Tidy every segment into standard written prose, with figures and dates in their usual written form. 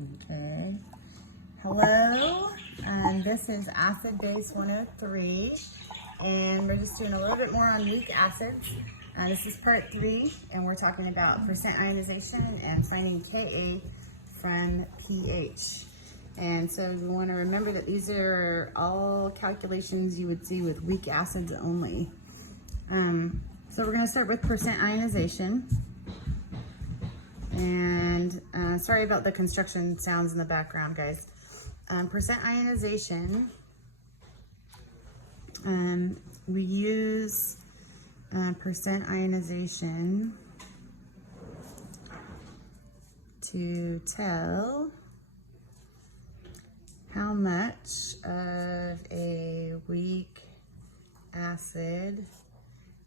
Okay. Hello, this is acid base 103, and we're just doing a little bit more on weak acids. This is part 3, and we're talking about percent ionization and finding Ka from pH. And so we want to remember that these are all calculations you would see with weak acids only. So we're going to start with percent ionization. And sorry about the construction sounds in the background, guys. Percent ionization, we use percent ionization to tell how much of a weak acid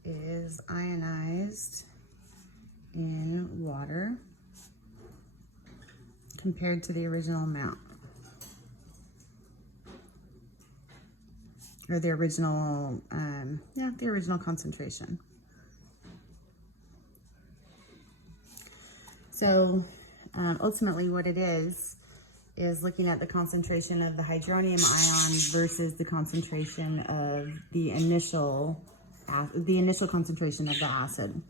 is ionized in water compared to the original amount, or the original, the original concentration. So ultimately what it is looking at the concentration of the hydronium ion versus the concentration of the initial concentration of the acid.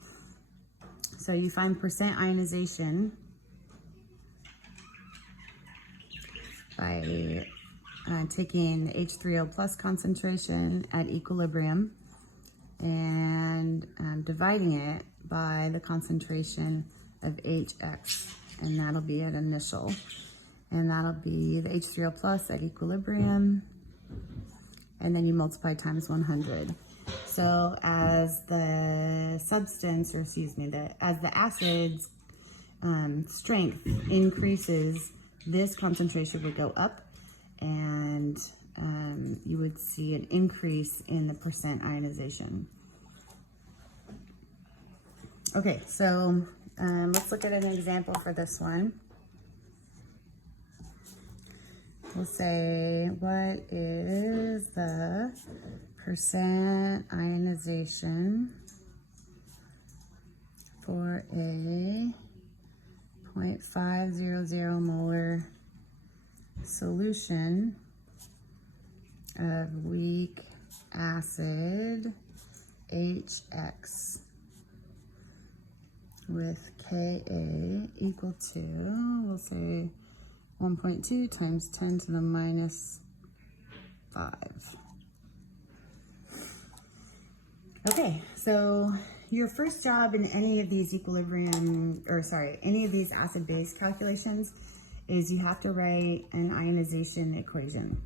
So you find percent ionization by taking H3O plus concentration at equilibrium and dividing it by the concentration of HX, and that'll be at initial. And that'll be the H3O plus at equilibrium, and then you multiply times 100. So as the substance, or excuse me, as the acid's strength increases, this concentration would go up, and you would see an increase in the percent ionization. Okay, so let's look at an example for this one. We'll say, what is the percent ionization for a 0.500 molar solution of weak acid HX with Ka equal to, we'll say 1.2 times 10 to the minus 5. Okay, so your first job in any of these any of these acid-base calculations is you have to write an ionization equation.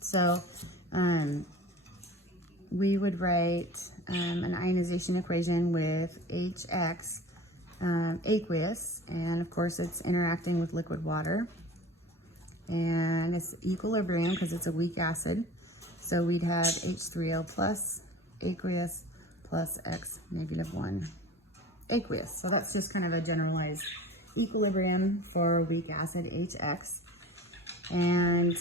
So we would write an ionization equation with HX aqueous, and of course it's interacting with liquid water, and it's equilibrium because it's a weak acid. So we'd have H3O plus aqueous plus X -1 aqueous. So that's just kind of a generalized equilibrium for weak acid HX. And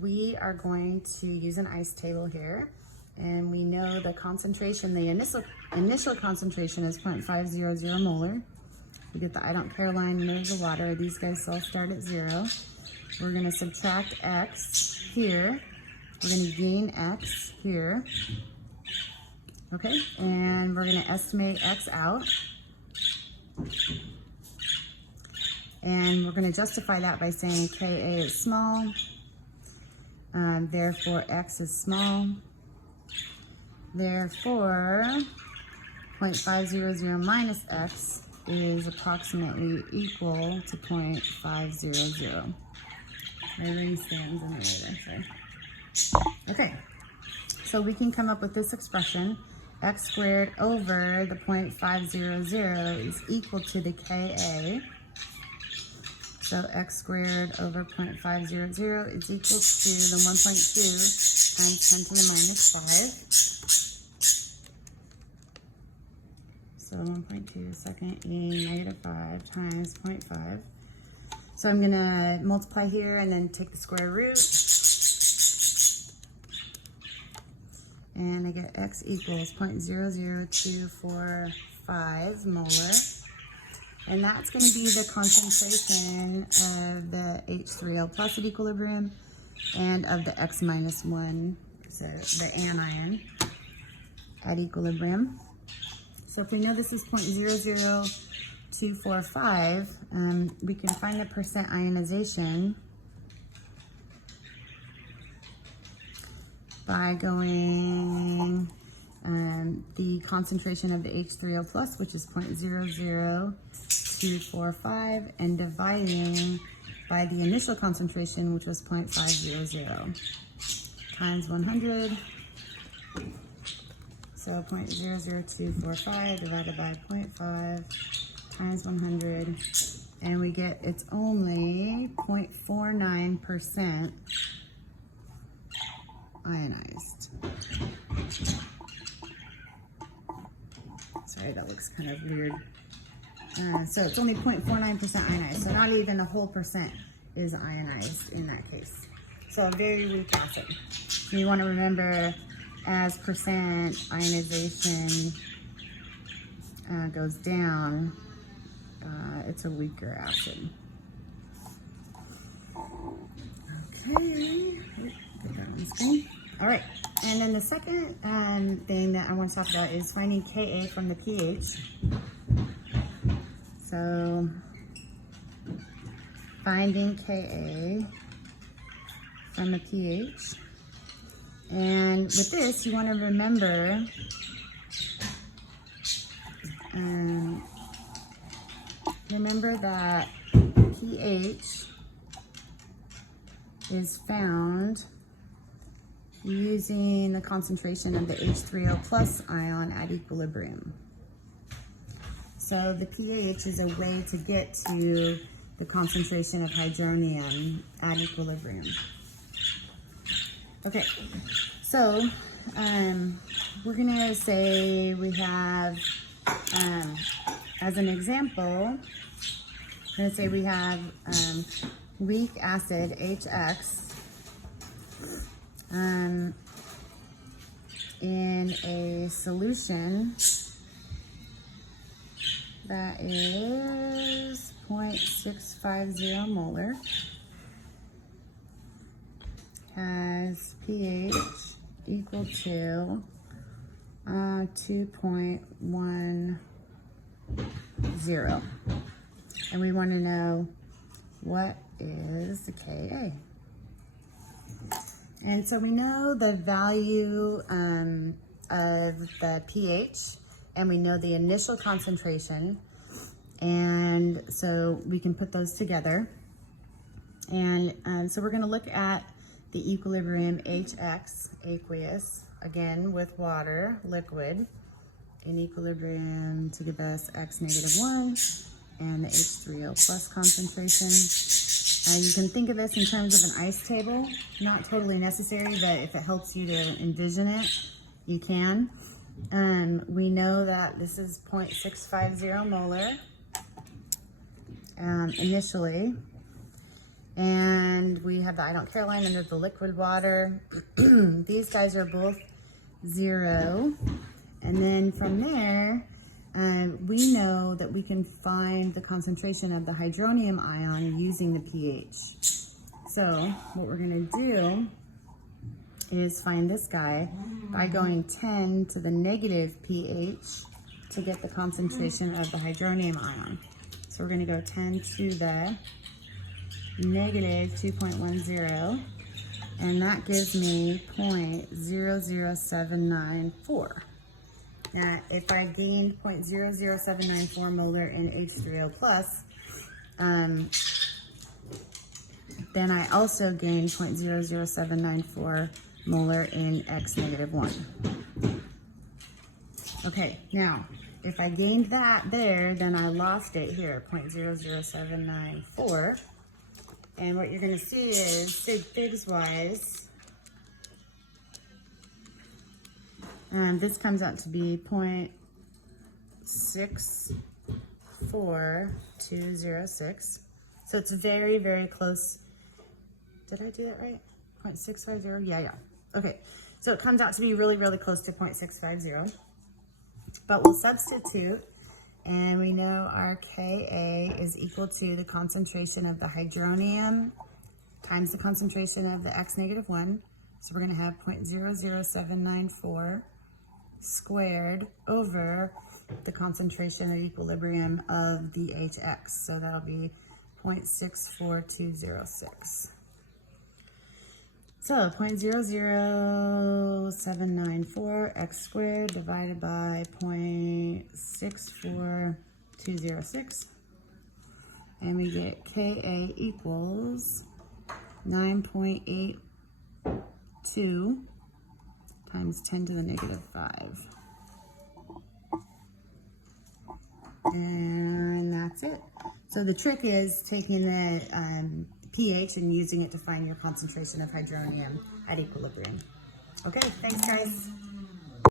we are going to use an ice table here, and we know the concentration, the initial concentration is 0.500 molar. We get the I don't care line near the water. These guys all start at 0. We're going to subtract X here. We're going to gain X here. Okay, and we're going to estimate X out. And we're going to justify that by saying Ka is small, therefore X is small. Therefore, 0.500 minus X is approximately equal to 0.500. My ring stands in the way there, sorry. Okay, so we can come up with this expression. X squared over the 0.500 is equal to the Ka. So X squared over 0.500 is equal to the 1.2 times 10 to the minus 5. So 1.2 second e -5 times 0.5. So I'm going to multiply here and then take the square root. And I get X equals 0.00245 molar. And that's going to be the concentration of the H3O plus at equilibrium and of the X minus 1, so the anion at equilibrium. So if we know this is 0.00245, we can find the percent ionization by going the concentration of the H3O plus, which is 0.00245, and dividing by the initial concentration, which was 0.500, times 100. So 0.00245 divided by 0.5 times 100, and we get it's only 0.49% ionized. Sorry, that looks kind of weird. So it's only 0.49% ionized, so not even a whole percent is ionized in that case. So a very weak acid. And you want to remember, as percent ionization goes down, it's a weaker acid. Okay, put that on the screen. All right, and then the second thing that I want to talk about is finding Ka from the pH. So finding Ka from the pH. And with this, you want to remember that pH is found using the concentration of the H3O plus ion at equilibrium. So the pH is a way to get to the concentration of hydronium at equilibrium. Okay, so we're gonna say we have, as an example, we're gonna say we have weak acid HX in a solution that is 0.650 molar, has pH equal to 2.10, and we want to know what is the Ka. And so we know the value of the pH, and we know the initial concentration, and so we can put those together. And so we're going to look at the equilibrium HX, aqueous, again with water, liquid, in equilibrium to give us X negative 1 and the H3O plus concentration. You can think of this in terms of an ice table, not totally necessary, but if it helps you to envision it, you can. We know that this is 0.650 molar initially. And we have the I don't care line under the liquid water. These guys are both 0. And then from there, we know that we can find the concentration of the hydronium ion using the pH. So what we're going to do is find this guy by going 10 to the negative pH to get the concentration of the hydronium ion. So we're going to go 10 to the negative 2.10, and that gives me 0.00794. Now, if I gained 0.00794 molar in H3O plus, then I also gained 0.00794 molar in X negative 1. Okay, now, if I gained that there, then I lost it here, 0.00794. And what you're going to see is, sig figs wise, this comes out to be 0.64206. So it's very, very close. Did I do that right? 0.650? Yeah. Okay. So it comes out to be really, really close to 0.650. But we'll substitute And we know our Ka is equal to the concentration of the hydronium times the concentration of the X -1. So we're going to have 0.00794 squared over the concentration at equilibrium of the HX. So that'll be 0.64206. So 0.00794 x squared divided by 0.64206. And we get Ka equals 9.82 times 10 to the -5. And that's it. So the trick is taking the pH and using it to find your concentration of hydronium at equilibrium. Okay, thanks guys.